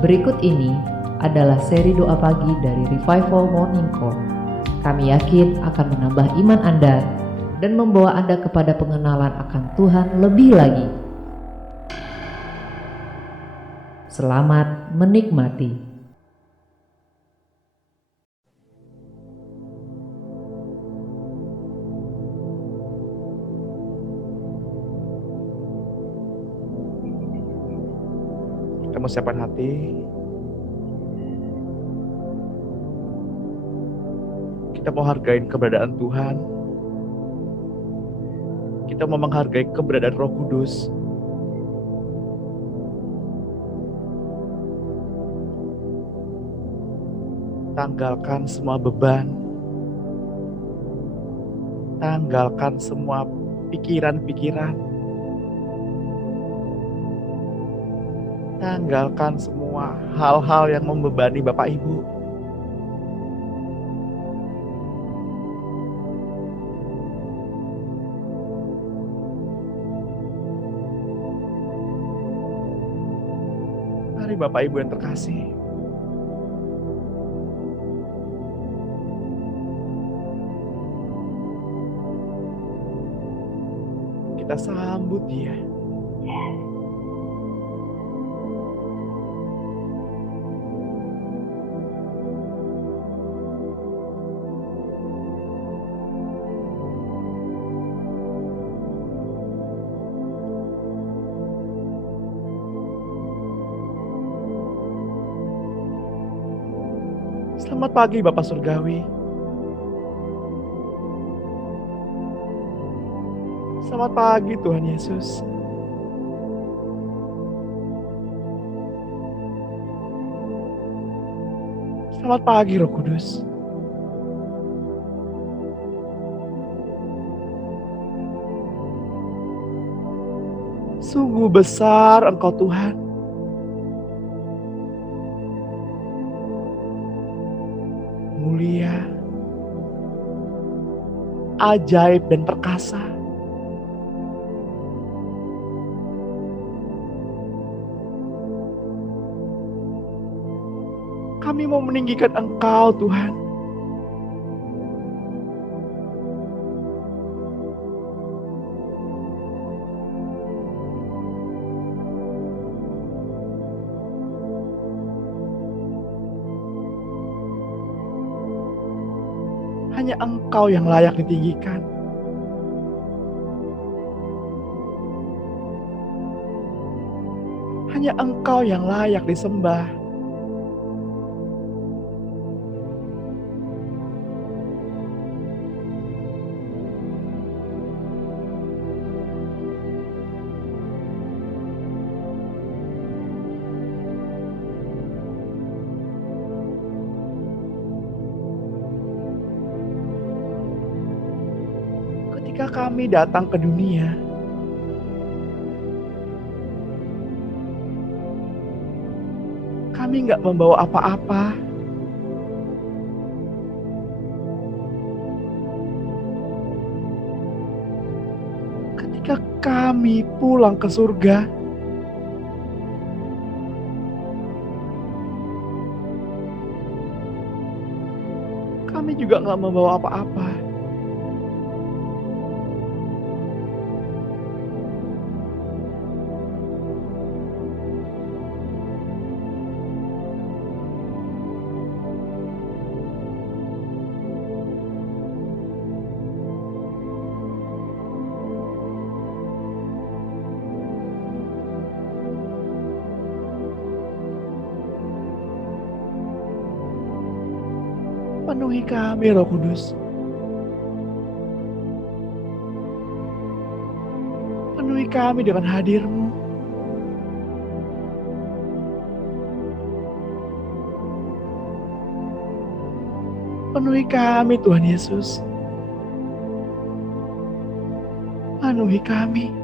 Berikut ini adalah seri doa pagi dari Revival Morning Call. Kami yakin akan menambah iman Anda dan membawa Anda kepada pengenalan akan Tuhan lebih lagi. Selamat menikmati. Kita mau siapkan hati. Kita mau hargain keberadaan Tuhan. Kita mau menghargai keberadaan Roh Kudus. Tanggalkan semua beban. Tanggalkan semua pikiran-pikiran. Tanggalkan semua hal-hal yang membebani Bapak Ibu. Mari Bapak Ibu yang terkasih. Kita sambut Dia. Selamat pagi Bapak Surgawi. Selamat pagi Tuhan Yesus. Selamat pagi Roh Kudus. Sungguh besar Engkau Tuhan. Mulia, ajaib dan perkasa. Kami mau meninggikan Engkau Tuhan. Hanya Engkau yang layak ditinggikan. Hanya Engkau yang layak disembah. Ketika kami datang ke dunia, kami nggak membawa apa-apa. Ketika kami pulang ke surga, kami juga nggak membawa apa-apa. Penuhi kami Roh Kudus. Penuhi kami dengan hadir-Mu. Penuhi kami Tuhan Yesus. Penuhi kami.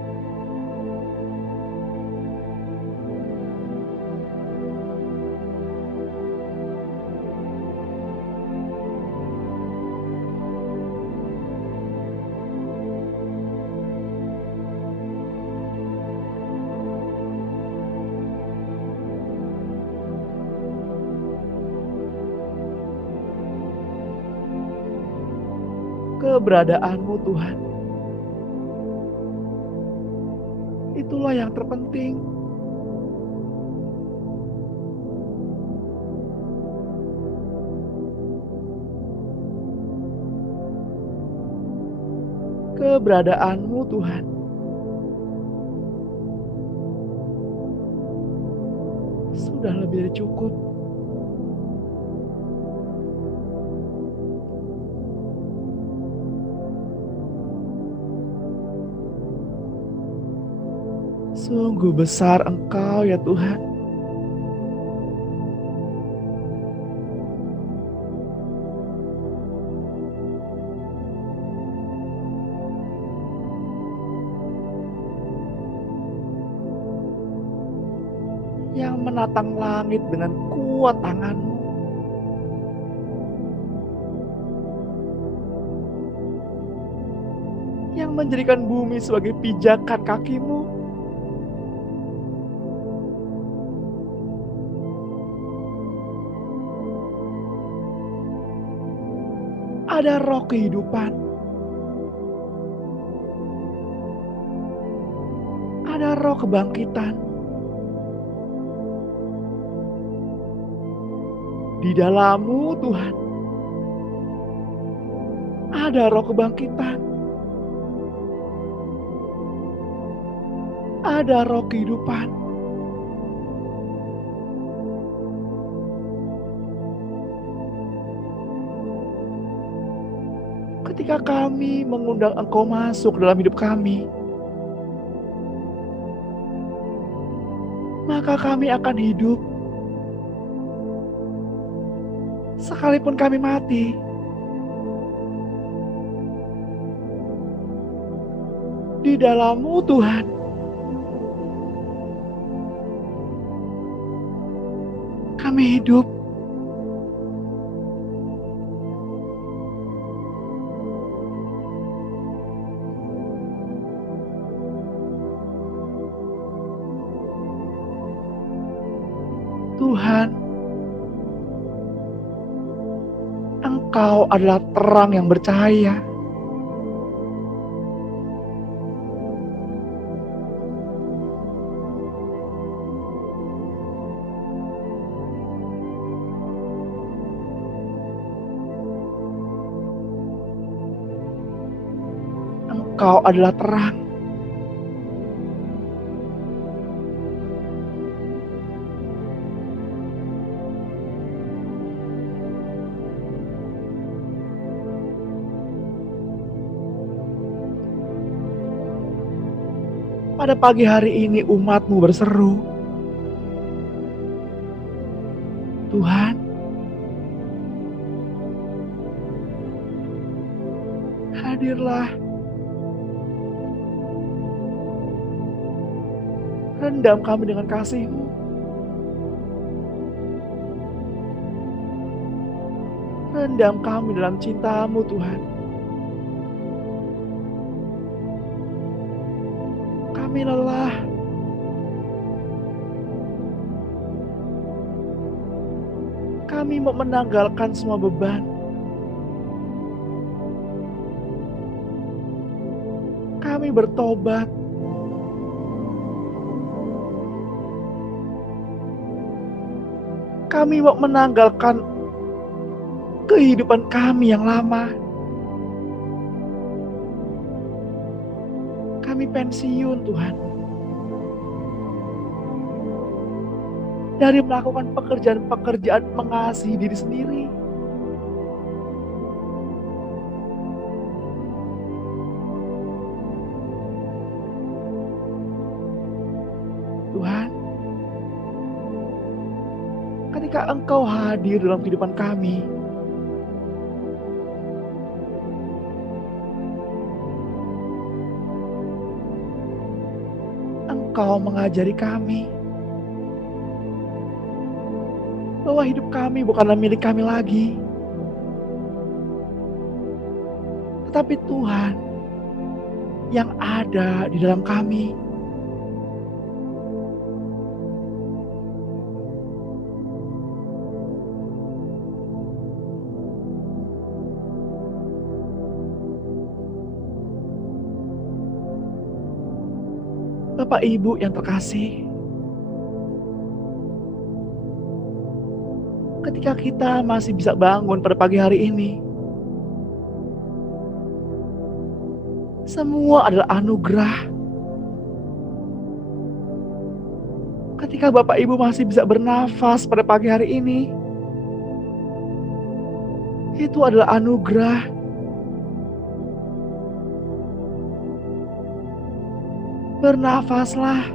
Keberadaanmu Tuhan, itulah yang terpenting. Keberadaanmu Tuhan, sudah lebih dari cukup. Sungguh besar Engkau ya Tuhan. Yang menatang langit dengan kuat tangan-Mu. Yang menjadikan bumi sebagai pijakan kaki-Mu. Ada roh kehidupan. Ada roh kebangkitan. Di dalam-Mu Tuhan, ada roh kebangkitan. Ada roh kehidupan. Ketika kami mengundang Engkau masuk dalam hidup kami, maka kami akan hidup. Sekalipun kami mati, di dalam-Mu Tuhan, kami hidup. Tuhan, Engkau adalah terang yang bercahaya. Engkau adalah terang. Pada pagi hari ini umat-Mu berseru, Tuhan, hadirlah. Rendam kami dengan kasih-Mu. Rendam kami dalam cinta-Mu Tuhan. Kami lelah. Kami mau menanggalkan semua beban. Kami bertobat. Kami mau menanggalkan kehidupan kami yang lama. Kami pensiun Tuhan dari melakukan pekerjaan-pekerjaan mengasihi diri sendiri. Tuhan, ketika Engkau hadir dalam kehidupan kami, Engkau mengajari kami bahwa hidup kami bukanlah milik kami lagi, tetapi Tuhan yang ada di dalam kami. Bapak Ibu yang terkasih, ketika kita masih bisa bangun pada pagi hari ini, semua adalah anugerah. Ketika Bapak Ibu masih bisa bernafas pada pagi hari ini, itu adalah anugerah. Bernafaslah,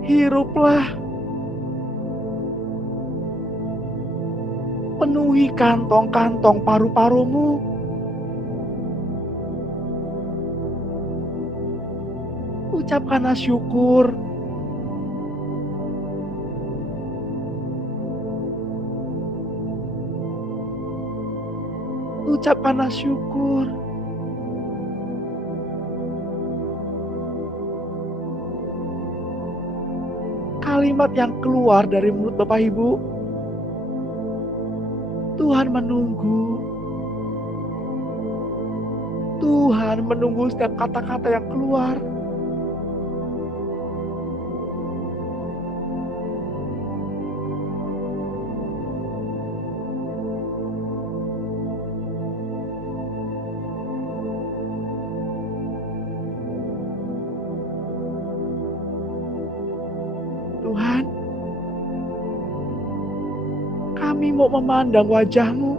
hiruplah, penuhi kantong-kantong paru-parumu. Ucapkanlah syukur. Ucapkanlah syukur. Kalimat yang keluar dari mulut Bapak Ibu, Tuhan menunggu. Tuhan menunggu setiap kata-kata yang keluar. Tuhan, kami mau memandang wajah-Mu.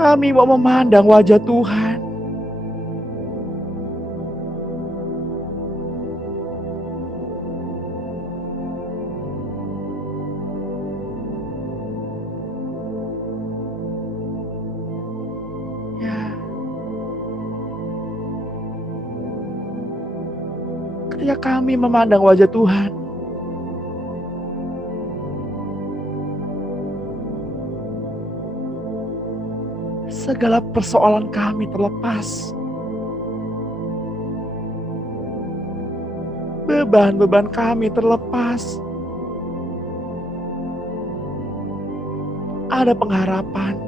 Kami mau memandang wajah Tuhan. Ya, ketika kami memandang wajah Tuhan, segala persoalan kami terlepas. Beban-beban kami terlepas. Ada pengharapan.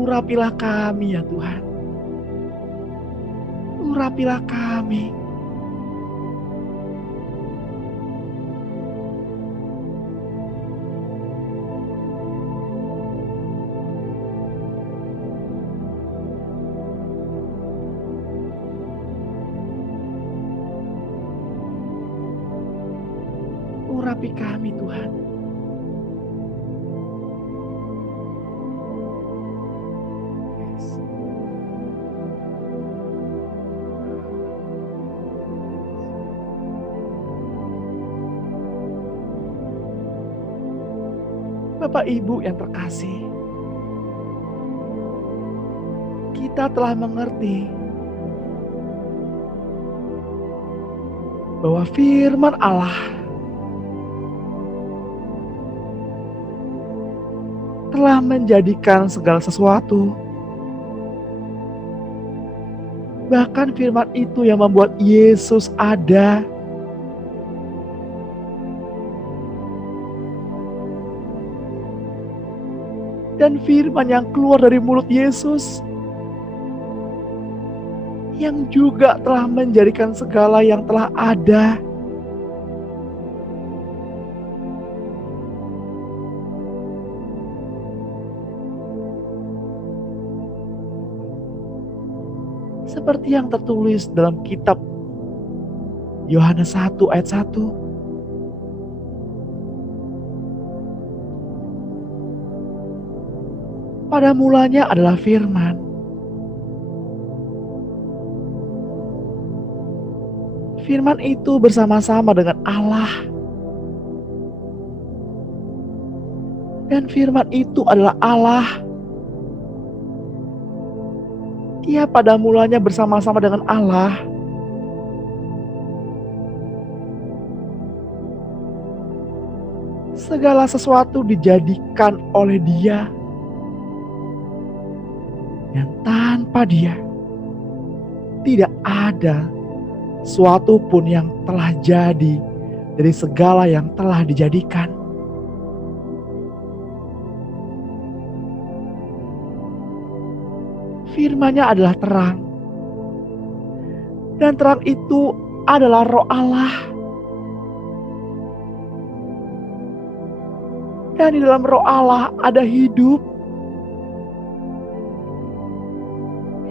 Urapilah kami ya Tuhan. Urapilah kami. Urapi kami Tuhan. Bapak Ibu yang terkasih, kita telah mengerti bahwa firman Allah telah menjadikan segala sesuatu. Bahkan firman itu yang membuat Yesus ada. Dan firman yang keluar dari mulut Yesus yang juga telah menjadikan segala yang telah ada. Seperti yang tertulis dalam kitab Yohanes 1 ayat 1. Pada mulanya adalah firman. Firman itu bersama-sama dengan Allah. Dan firman itu adalah Allah. Ia pada mulanya bersama-sama dengan Allah. Segala sesuatu dijadikan oleh Dia. Dan tanpa Dia, tidak ada suatu pun yang telah jadi dari segala yang telah dijadikan. Firman-Nya adalah terang. Dan terang itu adalah Roh Allah. Dan di dalam Roh Allah ada hidup,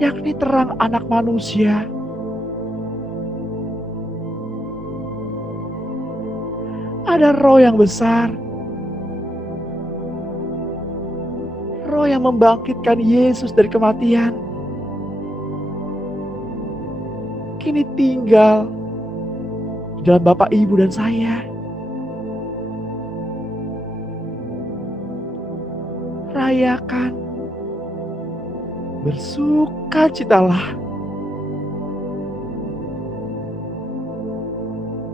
yakni terang anak manusia. Ada Roh yang besar, Roh yang membangkitkan Yesus dari kematian, kini tinggal di dalam Bapak, Ibu, dan saya. Rayakan, bersukacitalah,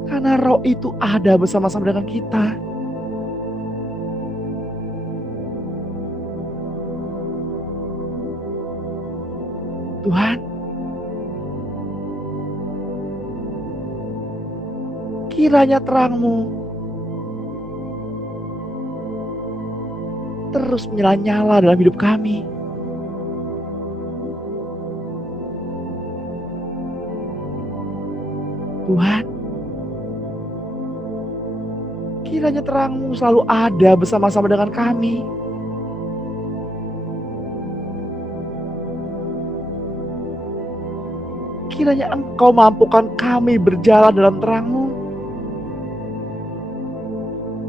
karena Roh itu ada bersama-sama dengan kita. Tuhan, kiranya terang-Mu terus menyala-nyala dalam hidup kami. Tuhan, kiranya terang-Mu selalu ada bersama-sama dengan kami. Kiranya Engkau mampukan kami berjalan dalam terang-Mu,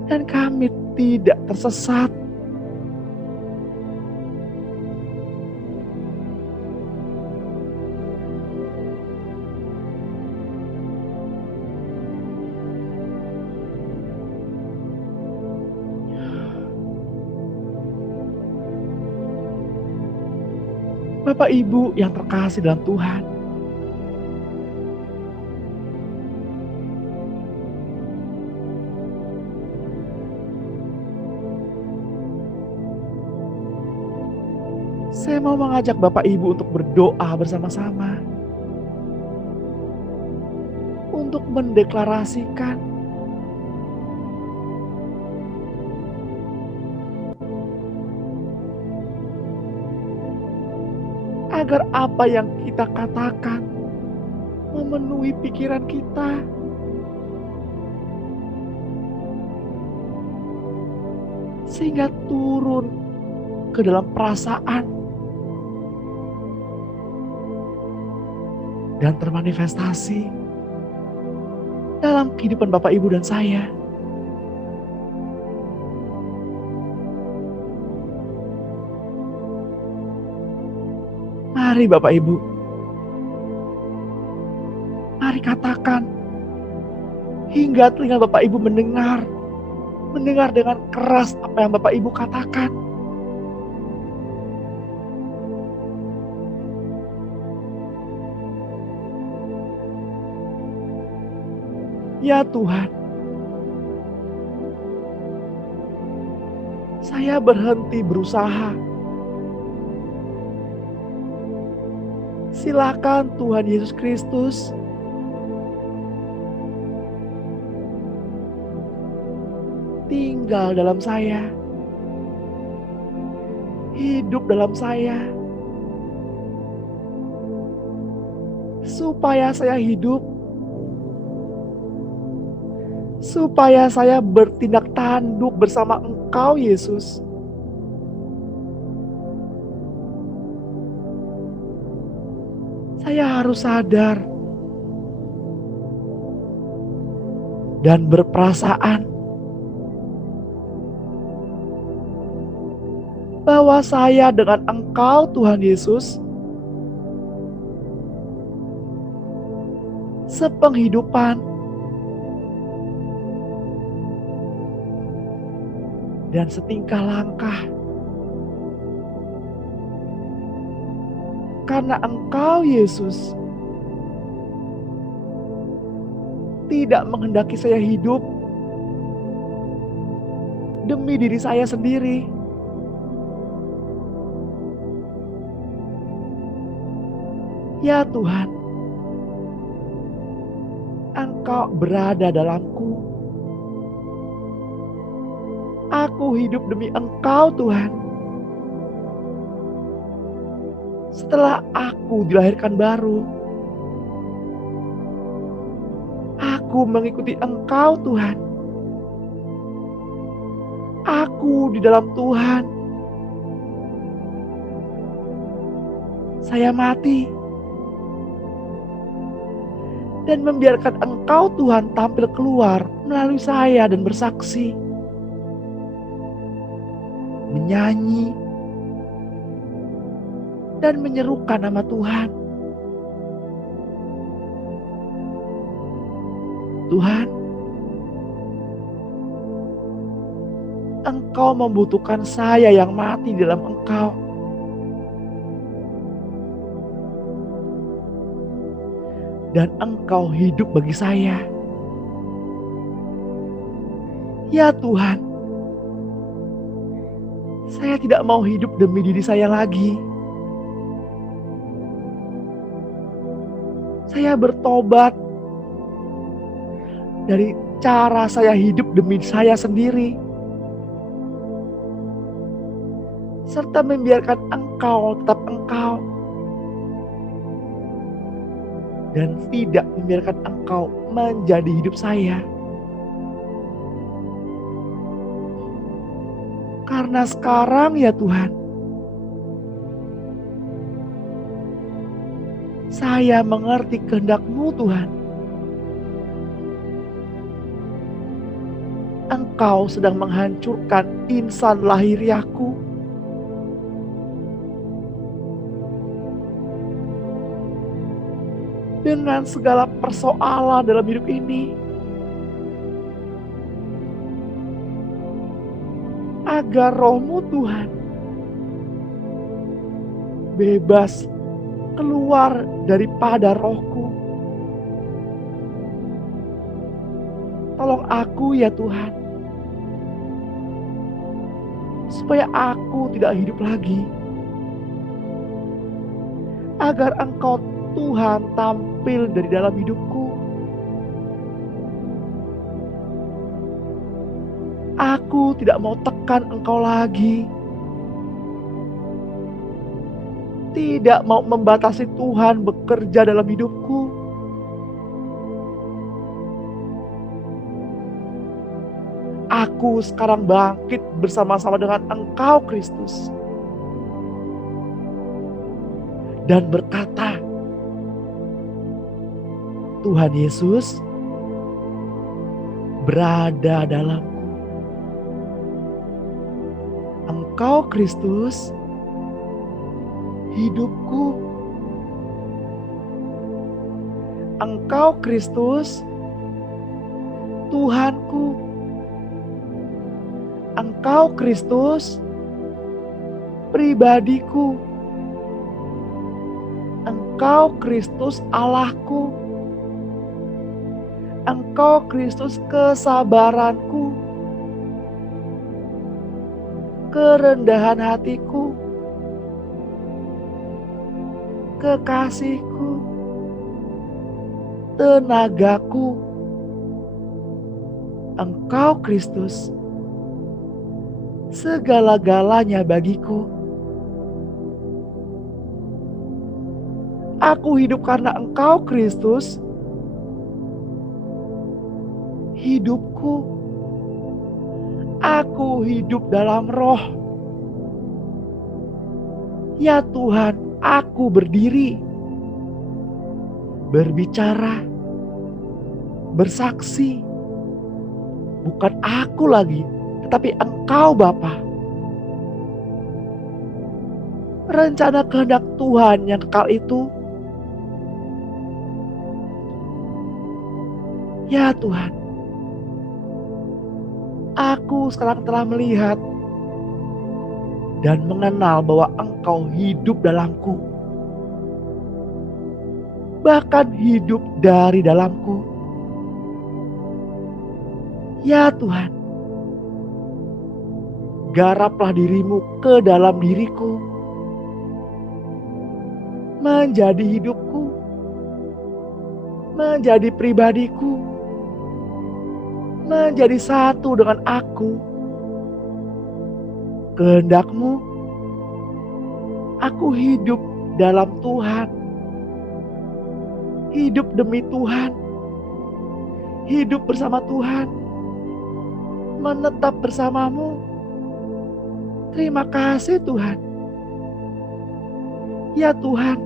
dan kami tidak tersesat. Bapak Ibu yang terkasih dalam Tuhan, saya mau mengajak Bapak Ibu untuk berdoa bersama-sama, untuk mendeklarasikan agar apa yang kita katakan memenuhi pikiran kita, sehingga turun ke dalam perasaan dan termanifestasi dalam kehidupan Bapak, Ibu, dan saya. Mari Bapak Ibu, mari katakan hingga telinga Bapak Ibu mendengar dengan keras apa yang Bapak Ibu katakan. Ya Tuhan, saya berhenti berusaha. Silakan Tuhan Yesus Kristus tinggal dalam saya, hidup dalam saya, supaya saya hidup, supaya saya bertindak tanduk bersama Engkau Yesus. Saya harus sadar dan berperasaan bahwa saya dengan Engkau Tuhan Yesus sepenghidupan dan setingkah langkah. Karena Engkau, Yesus, tidak menghendaki saya hidup demi diri saya sendiri. Ya Tuhan, Engkau berada dalamku. Aku hidup demi Engkau, Tuhan. Setelah aku dilahirkan baru, aku mengikuti Engkau, Tuhan. Aku di dalam Tuhan. Saya mati dan membiarkan Engkau, Tuhan, tampil keluar melalui saya dan bersaksi, menyanyi, dan menyerukan nama Tuhan. Tuhan, Engkau membutuhkan saya yang mati dalam Engkau. Dan Engkau hidup bagi saya. Ya Tuhan, saya tidak mau hidup demi diri saya lagi. Saya bertobat dari cara saya hidup demi saya sendiri, serta membiarkan Engkau tetap Engkau, dan tidak membiarkan Engkau menjadi hidup saya. Karena sekarang, ya Tuhan, saya mengerti kehendak-Mu, Tuhan. Engkau sedang menghancurkan insan lahiriahku. Dengan segala persoalan dalam hidup ini, agar Roh-Mu, Tuhan, bebas keluar daripada rohku. Tolong aku, ya Tuhan, supaya aku tidak hidup lagi, agar Engkau, Tuhan, tampil dari dalam hidupku. Aku tidak mau tekan Engkau lagi, tidak mau membatasi Tuhan bekerja dalam hidupku. Aku sekarang bangkit bersama-sama dengan Engkau, Kristus, dan berkata, Tuhan Yesus berada dalamku. Engkau, Kristus, hidupku. Engkau, Kristus, Tuhanku. Engkau, Kristus, pribadiku. Engkau, Kristus, Allahku. Engkau, Kristus, kesabaranku, kerendahan hatiku, kekasihku, tenagaku. Engkau, Kristus, segala-galanya bagiku. Aku hidup karena Engkau, Kristus. Hidupku, aku hidup dalam roh. Ya Tuhan, aku berdiri, berbicara, bersaksi. Bukan aku lagi, tetapi Engkau, Bapa. Rencana kehendak Tuhan yang kekal itu, ya Tuhan, Aku sekarang telah melihat dan mengenal bahwa Engkau hidup dalamku, bahkan hidup dari dalamku. Ya Tuhan, garaplah dirimu ke dalam diriku, menjadi hidupku, menjadi pribadiku, menjadi satu dengan aku. Kehendak-Mu, aku hidup dalam Tuhan, hidup demi Tuhan, hidup bersama Tuhan, menetap bersama-Mu. Terima kasih Tuhan. Ya Tuhan,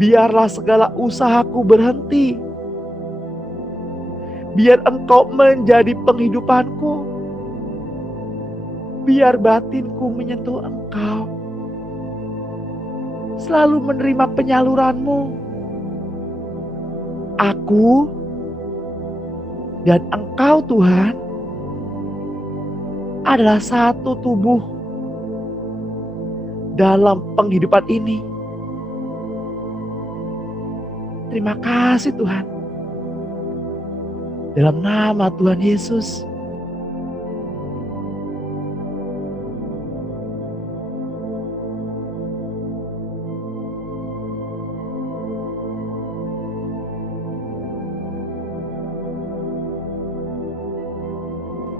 biarlah segala usahaku berhenti. Biar Engkau menjadi penghidupanku. Biar batinku menyentuh Engkau. Selalu menerima penyaluran-Mu. Aku dan Engkau Tuhan adalah satu tubuh dalam penghidupan ini. Terima kasih Tuhan. Dalam nama Tuhan Yesus.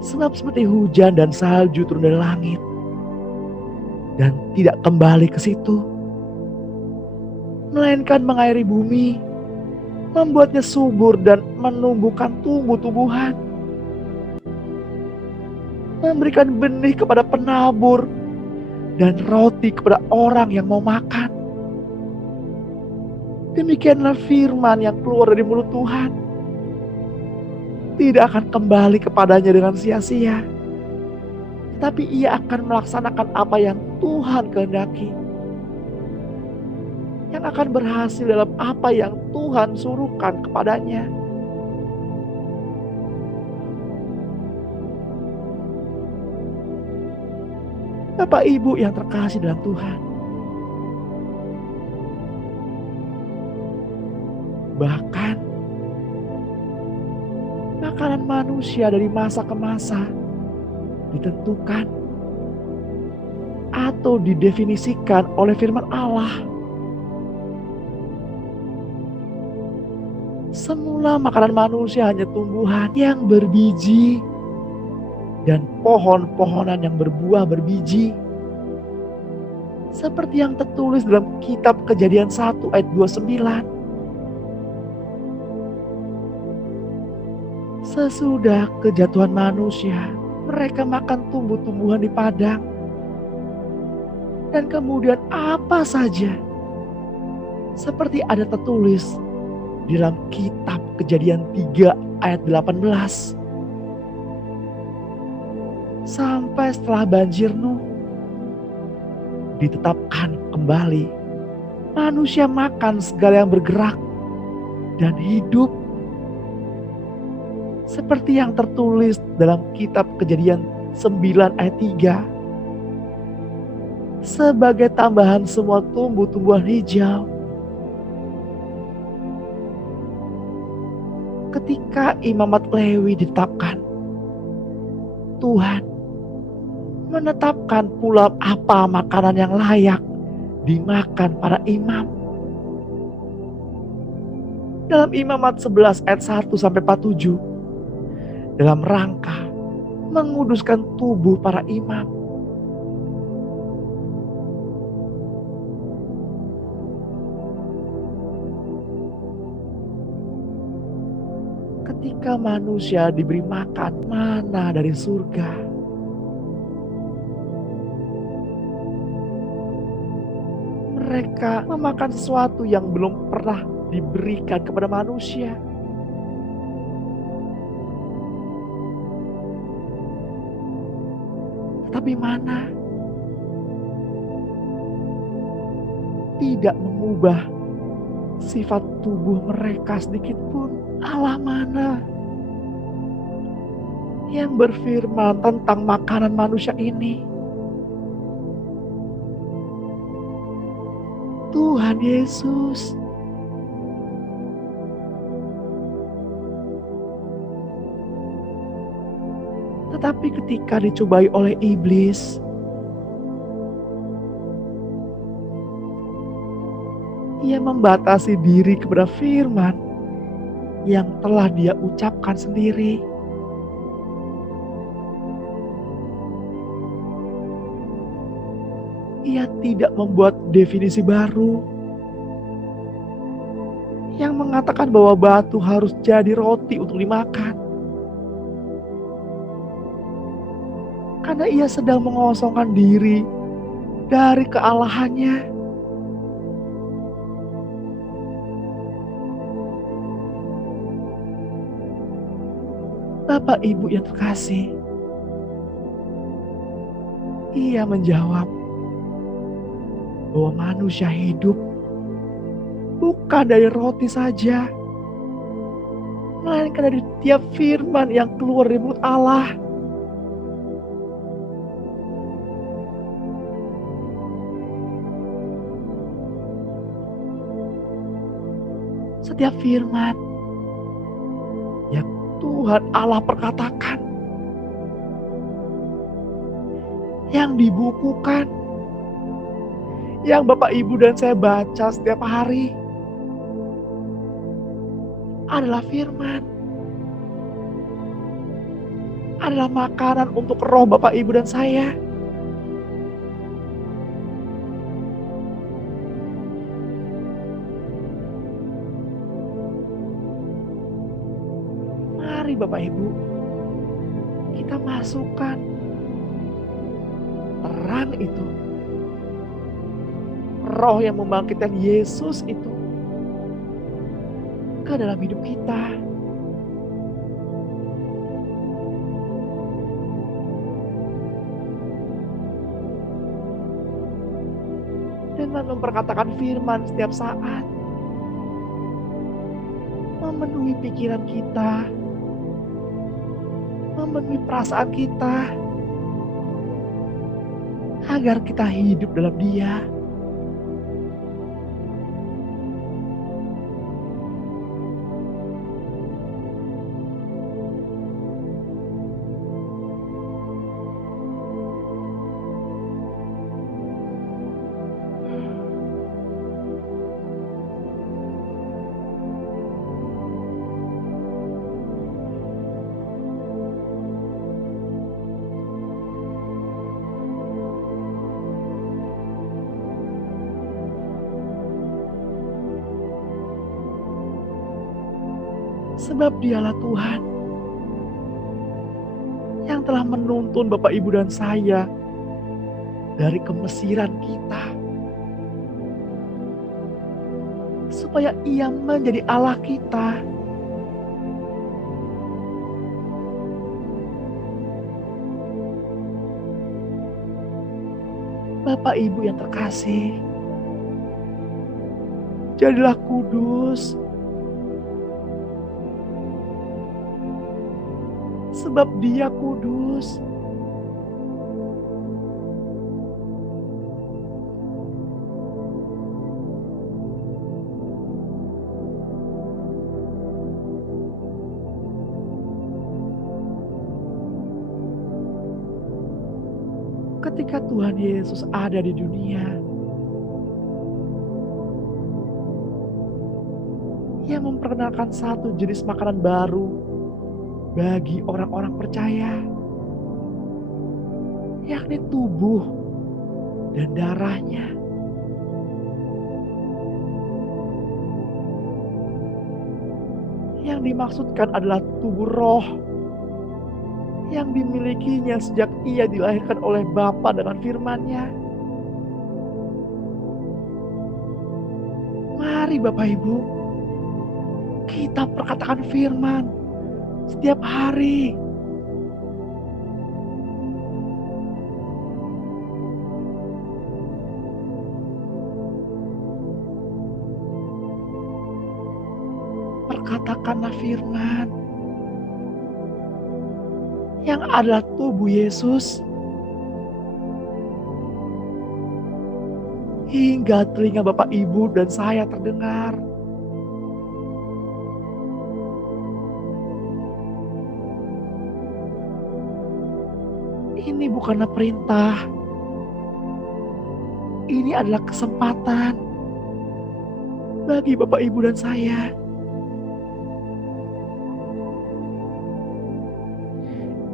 Sebab seperti hujan dan salju turun dari langit dan tidak kembali ke situ, melainkan mengairi bumi, membuatnya subur dan menumbuhkan tumbuh-tumbuhan, memberikan benih kepada penabur dan roti kepada orang yang mau makan. Demikianlah firman yang keluar dari mulut Tuhan. Tidak akan kembali kepadanya dengan sia-sia, tetapi ia akan melaksanakan apa yang Tuhan kehendaki, yang akan berhasil dalam apa yang Tuhan suruhkan kepadanya. Bapak Ibu yang terkasih dalam Tuhan, bahkan makanan manusia dari masa ke masa ditentukan atau didefinisikan oleh firman Allah. Semula makanan manusia hanya tumbuhan yang berbiji dan pohon-pohonan yang berbuah berbiji. Seperti yang tertulis dalam kitab Kejadian 1 ayat 29. Sesudah kejatuhan manusia, mereka makan tumbuh-tumbuhan di padang. Dan kemudian apa saja, seperti ada tertulis di dalam kitab Kejadian 3 ayat 18. Sampai setelah banjir Nuh, ditetapkan kembali, manusia makan segala yang bergerak dan hidup. Seperti yang tertulis dalam kitab Kejadian 9 ayat 3. Sebagai tambahan semua tumbuh-tumbuhan hijau. Ketika imamat Lewi ditetapkan, Tuhan menetapkan pula apa makanan yang layak dimakan para imam. Dalam Imamat 11 ayat 1 sampai 47, dalam rangka menguduskan tubuh para imam. Ketika manusia diberi makan mana dari surga, mereka memakan sesuatu yang belum pernah diberikan kepada manusia. Tapi mana? Tidak mengubah sifat tubuh mereka sedikit pun. Allah mana? yang berfirman tentang makanan manusia ini. Tuhan Yesus. Tetapi ketika dicobai oleh iblis, ia membatasi diri kepada firman yang telah dia ucapkan sendiri. Ia tidak membuat definisi baru yang mengatakan bahwa batu harus jadi roti untuk dimakan. Karena ia sedang mengosongkan diri dari kealahannya. Bapak Ibu yang terkasih, ia menjawab bahwa manusia hidup bukan dari roti saja, melainkan dari tiap firman yang keluar dari mulut Allah. Setiap firman yang Tuhan Allah perkatakan, yang dibukukan, yang Bapak Ibu dan saya baca setiap hari, adalah firman, adalah makanan untuk roh Bapak Ibu dan saya. Mari Bapak Ibu, kita masukkan terang itu, roh yang membangkitkan Yesus itu ke dalam hidup kita. Dengan memperkatakan firman setiap saat, memenuhi pikiran kita, memenuhi perasaan kita, agar kita hidup dalam Dia. Sebab Dialah Tuhan yang telah menuntun Bapak Ibu dan saya dari kemesiran kita, supaya Ia menjadi Allah kita. Bapak Ibu yang terkasih, jadilah kudus, sebab Dia kudus. Ketika Tuhan Yesus ada di dunia, Ia memperkenalkan satu jenis makanan baru bagi orang-orang percaya, yakni tubuh dan darahnya. Yang dimaksudkan adalah tubuh roh yang dimilikinya sejak Ia dilahirkan oleh Bapa dengan firman-Nya. Mari Bapak Ibu, kita perkatakan firman setiap hari. Perkatakanlah firman yang adalah tubuh Yesus, hingga telinga Bapak Ibu dan saya terdengar. Ini bukanlah perintah, ini adalah kesempatan bagi Bapak Ibu dan saya.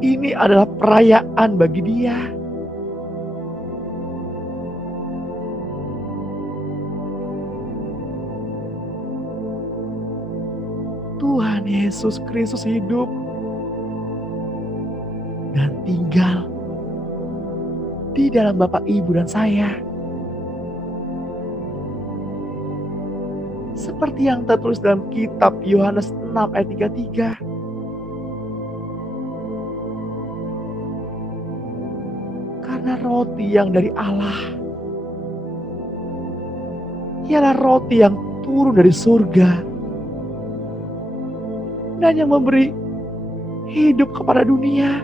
Ini adalah perayaan bagi Dia. Tuhan Yesus Kristus hidup dan tinggal di dalam Bapak Ibu dan saya. Seperti yang tertulis dalam kitab Yohanes 6 ayat 33. Karena roti yang dari Allah ialah roti yang turun dari surga dan yang memberi hidup kepada dunia.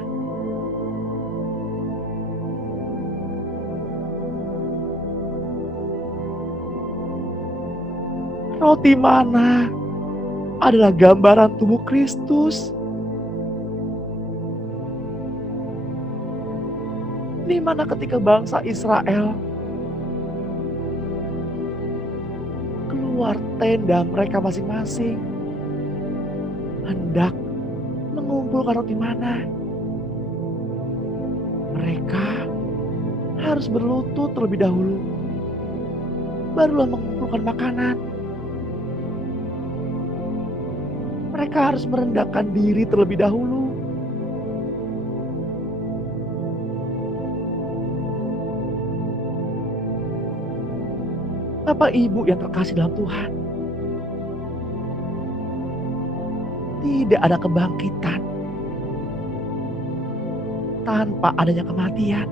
Roti mana adalah gambaran tubuh Kristus, di mana ketika bangsa Israel keluar tenda mereka masing-masing, hendak mengumpulkan roti mana, mereka harus berlutut terlebih dahulu, barulah mengumpulkan makanan. Mereka harus merendahkan diri terlebih dahulu. Bapak Ibu yang terkasih dalam Tuhan, tidak ada kebangkitan tanpa adanya kematian.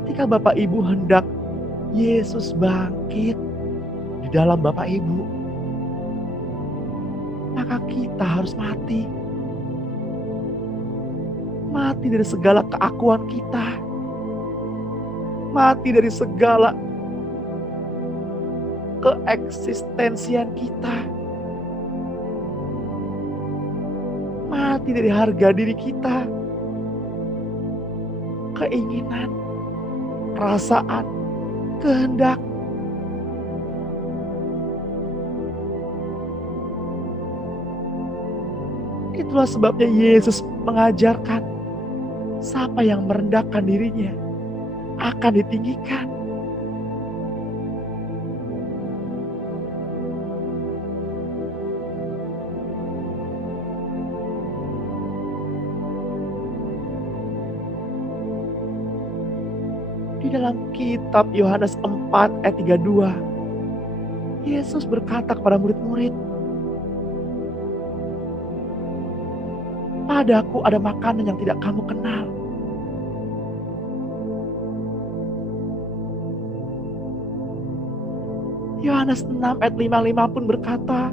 Ketika Bapak Ibu hendak Yesus bangkit di dalam Bapak Ibu, maka kita harus mati. Mati dari segala keakuan kita. Mati dari segala keeksistensian kita. Mati dari harga diri kita. Keinginan, perasaan, kehendak. Itulah sebabnya Yesus mengajarkan, siapa yang merendahkan dirinya akan ditinggikan. Di dalam kitab Yohanes 4 ayat 32, Yesus berkata kepada murid-murid, "Padaku ada makanan yang tidak kamu kenal." Yohanes 6 ayat 55 pun berkata,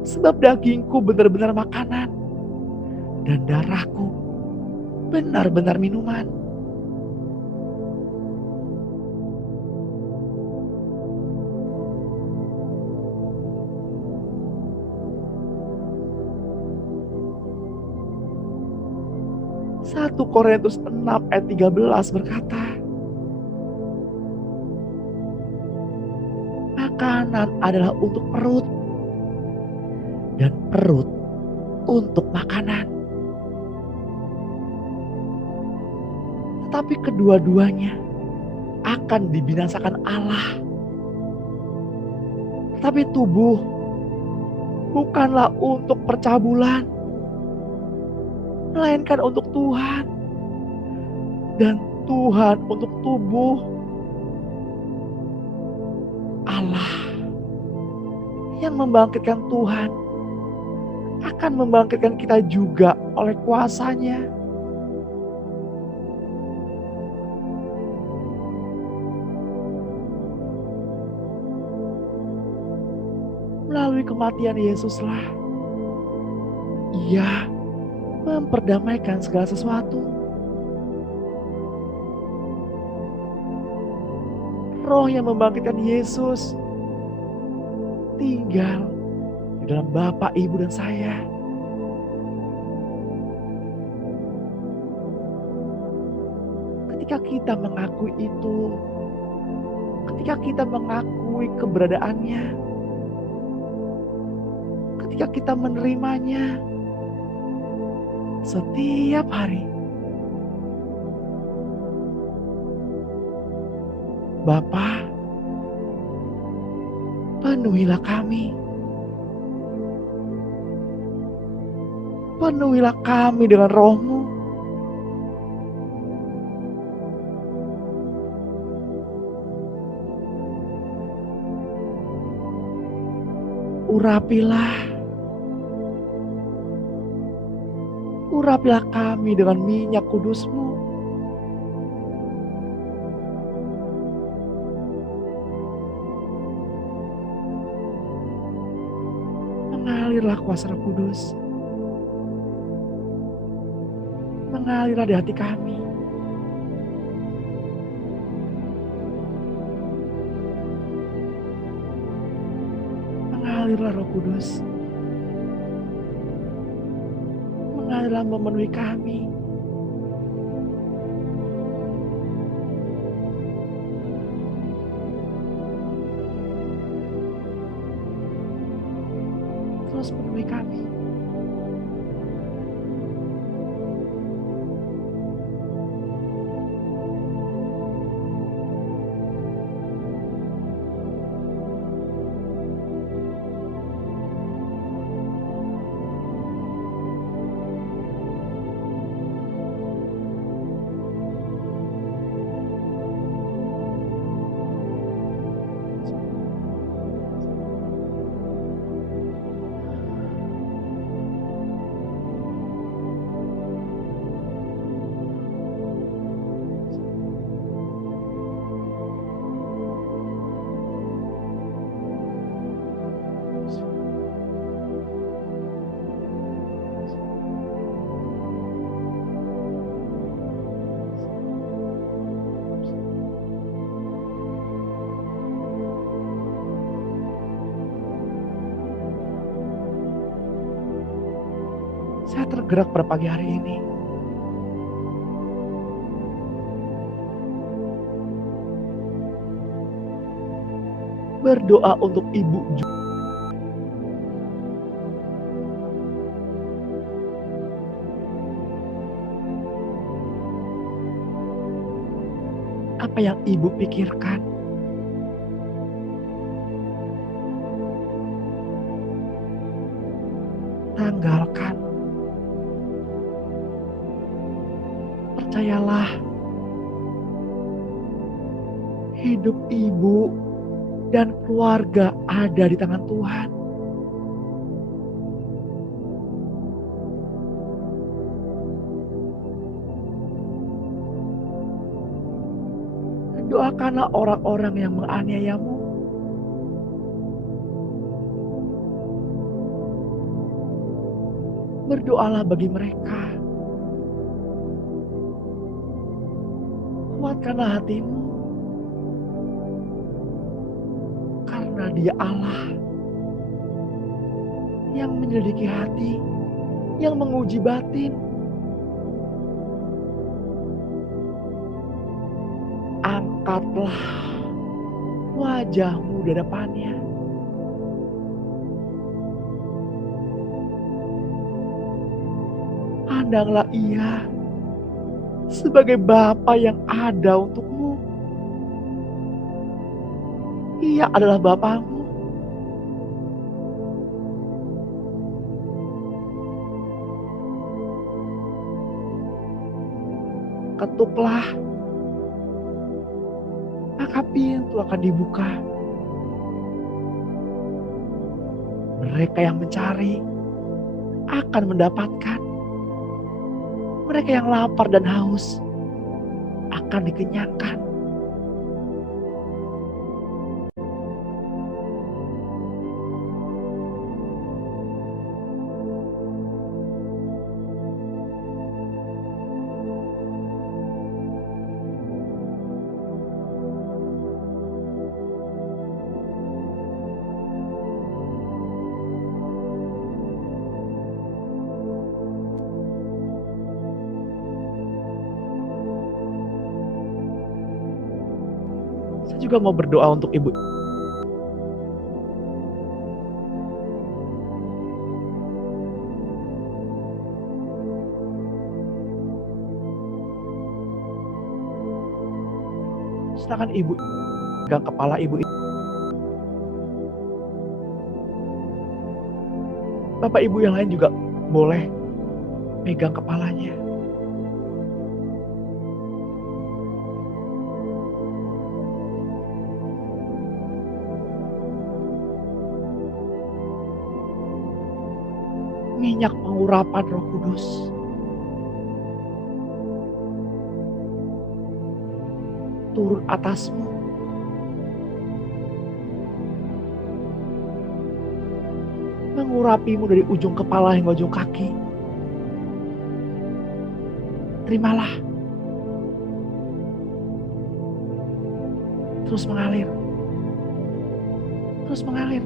"Sebab dagingku benar-benar makanan, dan darahku benar-benar minuman." Satu Korintus 6 ayat 13 berkata, "Makanan adalah untuk perut, dan perut untuk makanan." Tetapi kedua-duanya akan dibinasakan Allah. Tetapi tubuh bukanlah untuk percabulan, melainkan untuk Tuhan, dan Tuhan untuk tubuh. Allah yang membangkitkan Tuhan akan membangkitkan kita juga oleh kuasa-Nya. Melalui kematian Yesuslah Ia memperdamaikan segala sesuatu. Roh yang membangkitkan Yesus tinggal di dalam Bapa, Ibu, dan saya. Ketika kita mengakui itu, ketika kita mengakui keberadaannya, ketika kita menerimanya setiap hari, Bapa, penuhilah kami. Penuhilah kami dengan Roh-Mu. Urapilah kami dengan minyak kudus-Mu. Mengalirlah kuasa Roh Kudus. Mengalirlah di hati kami. Mengalirlah Roh Kudus. Mengalirlah memenuhi kami. Terus penuhi kami. Saya tergerak pada pagi hari ini. Berdoa untuk Ibu Ju. Apa yang Ibu pikirkan? Tanggalkan. Percayalah, hidup Ibu dan keluarga ada di tangan Tuhan. Doakanlah orang-orang yang menganiayamu. Berdoalah bagi mereka. Kuatkanlah hatimu. Karena Dia Allah yang menyelidiki hati, yang menguji batin. Angkatlah wajahmu di hadapannya. Pandanglah Ia sebagai Bapa yang ada untukmu. Ia adalah Bapamu. Ketuklah, maka pintu akan dibuka. Mereka yang mencari akan mendapatkan. Mereka yang lapar dan haus akan dikenyangkan. juga mau berdoa untuk ibu. Silakan ibu pegang kepala ibu. Bapak ibu yang lain juga boleh pegang kepalanya. Minyak pengurapan Roh Kudus turun atasmu. Mengurapimu dari ujung kepala hingga ujung kaki. Terimalah. Terus mengalir. Terus mengalir.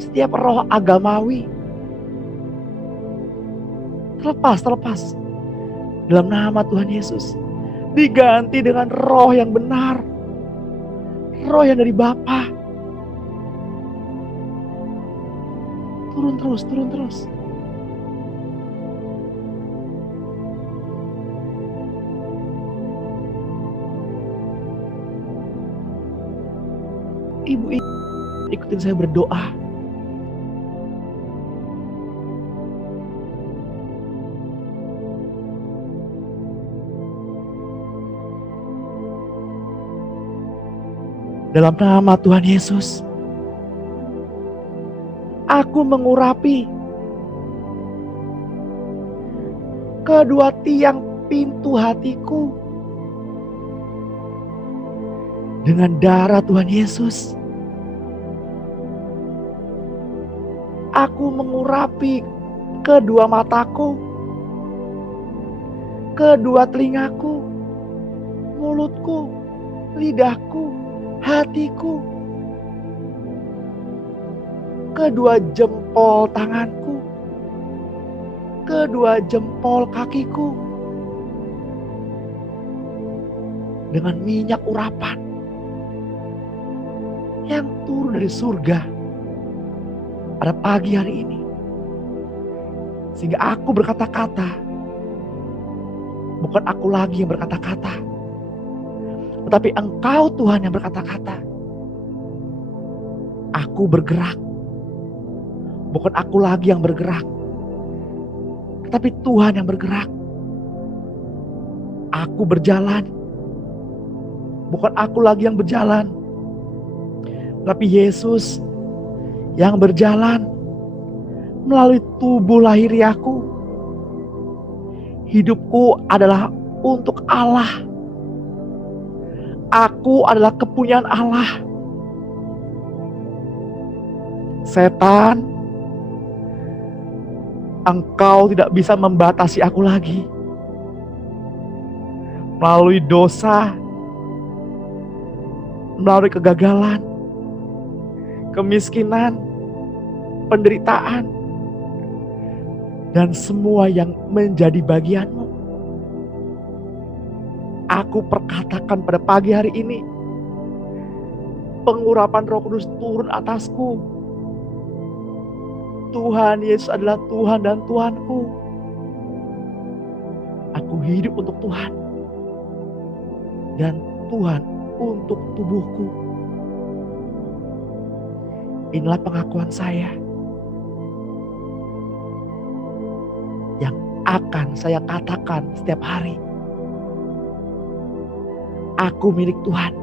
Setiap roh agamawi terlepas dalam nama Tuhan Yesus, diganti dengan roh yang benar, roh yang dari Bapa. Turun terus. Ibu, ikutin saya berdoa. Dalam nama Tuhan Yesus, aku mengurapi kedua tiang pintu hatiku dengan darah Tuhan Yesus. Aku mengurapi kedua mataku, kedua telingaku, mulutku, lidahku, hatiku, kedua jempol tanganku, kedua jempol kakiku, dengan minyak urapan yang turun dari surga pada pagi hari ini. Sehingga aku berkata-kata, bukan aku lagi yang berkata-kata, tetapi Engkau Tuhan yang berkata-kata. Aku bergerak, bukan aku lagi yang bergerak, tetapi Tuhan yang bergerak. Aku berjalan, bukan aku lagi yang berjalan, tapi Yesus yang berjalan melalui tubuh lahiriaku. Hidupku adalah untuk Allah. Aku adalah kepunyaan Allah. Setan, engkau tidak bisa membatasi aku lagi. Melalui dosa, melalui kegagalan, kemiskinan, penderitaan, dan semua yang menjadi bagianmu. Aku perkatakan pada pagi hari ini, pengurapan Roh Kudus turun atasku. Tuhan Yesus adalah Tuhan dan Tuhanku. Aku hidup untuk Tuhan, dan Tuhan untuk tubuhku. Inilah pengakuan saya yang akan saya katakan setiap hari. Aku milik Tuhan,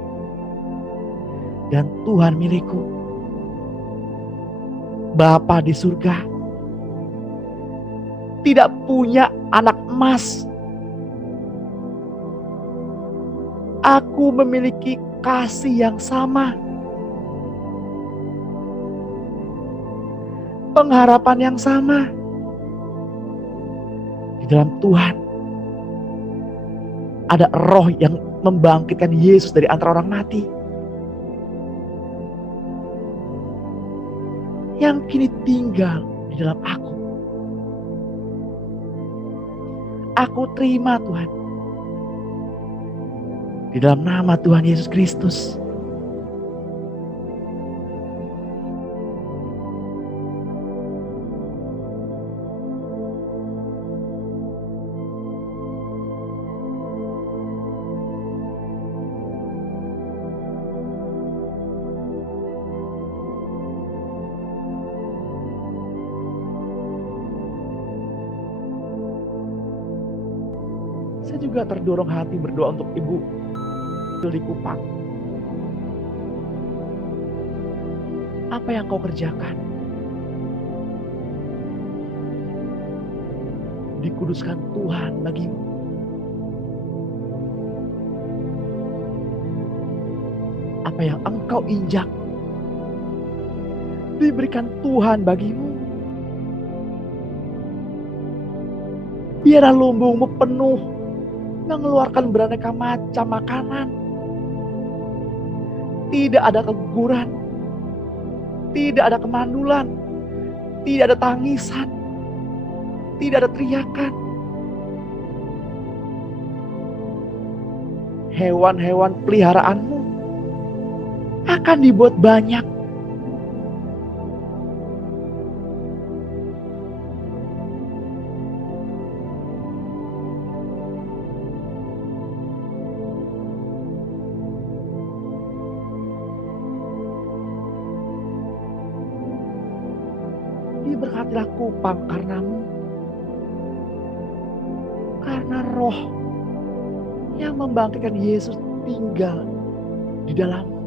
dan Tuhan milikku. Bapa di surga tidak punya anak emas. Aku memiliki kasih yang sama, pengharapan yang sama di dalam Tuhan. Ada roh yang membangkitkan Yesus dari antara orang mati, yang kini tinggal di dalam aku. Aku terima Tuhan. Di dalam nama Tuhan Yesus Kristus. Saya juga terdorong hati berdoa untuk Ibu di Kupang. Apa yang kau kerjakan? Dikuduskan Tuhan bagimu. Apa yang engkau injak diberikan Tuhan bagimu. Biarlah lumbungmu penuh, mengeluarkan beraneka macam makanan. Tidak ada keguguran, tidak ada kemandulan, tidak ada tangisan, tidak ada teriakan. Hewan-hewan peliharaanmu akan dibuat banyak. Diberkatilah Kupang karenamu. Karena roh yang membangkitkan Yesus tinggal di dalammu.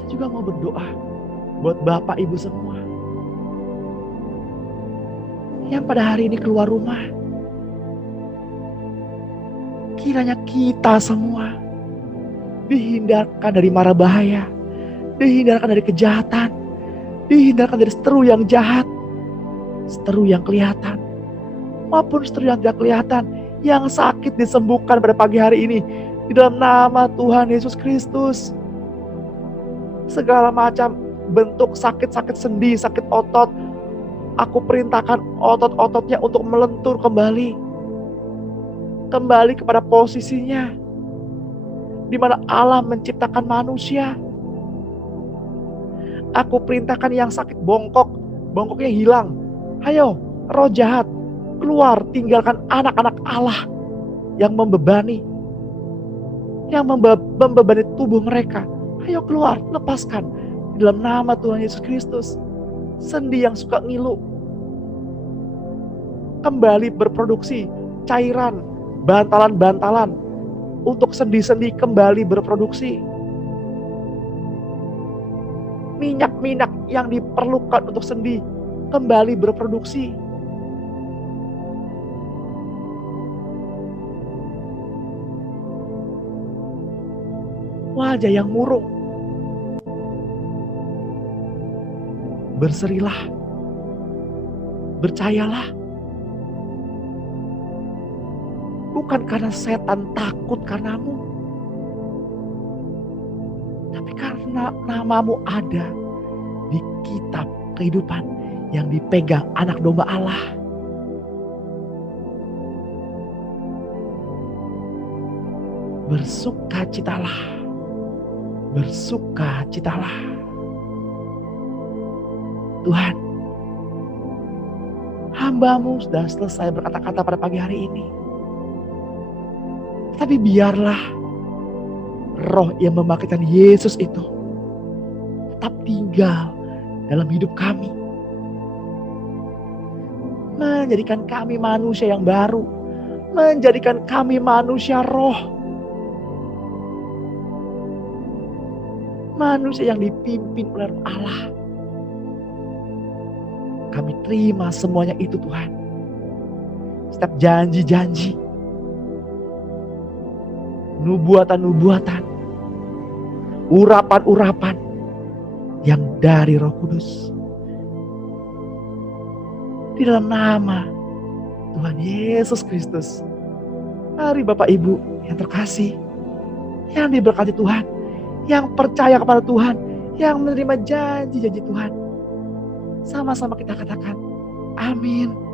Saya juga mau berdoa buat Bapak Ibu semua yang pada hari ini keluar rumah. Kiranya kita semua dihindarkan dari mara bahaya, dihindarkan dari kejahatan, dihindarkan dari seteru yang jahat, seteru yang kelihatan, maupun seteru yang tidak kelihatan, yang sakit disembuhkan pada pagi hari ini, di dalam nama Tuhan Yesus Kristus. Segala macam bentuk sakit-sakit sendi, sakit otot, aku perintahkan otot-ototnya untuk melentur kembali kepada posisinya, di mana Allah menciptakan manusia. Aku perintahkan yang sakit bongkoknya hilang. Ayo, roh jahat, keluar, tinggalkan anak-anak Allah yang membebani tubuh mereka. Ayo keluar, lepaskan di dalam nama Tuhan Yesus Kristus. Sendi yang suka ngilu kembali berproduksi cairan, bantalan-bantalan untuk sendi-sendi kembali berproduksi. Minyak-minyak yang diperlukan untuk sendi kembali berproduksi. Wajah yang murung berserilah, percayalah. Bukan karena setan takut karenamu, tapi karena namamu ada di kitab kehidupan yang dipegang anak domba Allah. Bersukacitalah, bersukacitalah. Tuhan, hamba-Mu sudah selesai berkata-kata pada pagi hari ini. Tapi biarlah roh yang membangkitkan Yesus itu tetap tinggal dalam hidup kami. Menjadikan kami manusia yang baru. Menjadikan kami manusia roh. Manusia yang dipimpin oleh Allah. Kami terima semuanya itu Tuhan. Setiap janji-janji, nubuatan-nubuatan, urapan-urapan yang dari Roh Kudus. Di dalam nama Tuhan Yesus Kristus. Mari Bapak Ibu yang terkasih, yang diberkati Tuhan, yang percaya kepada Tuhan, yang menerima janji-janji Tuhan. Sama-sama kita katakan, amin.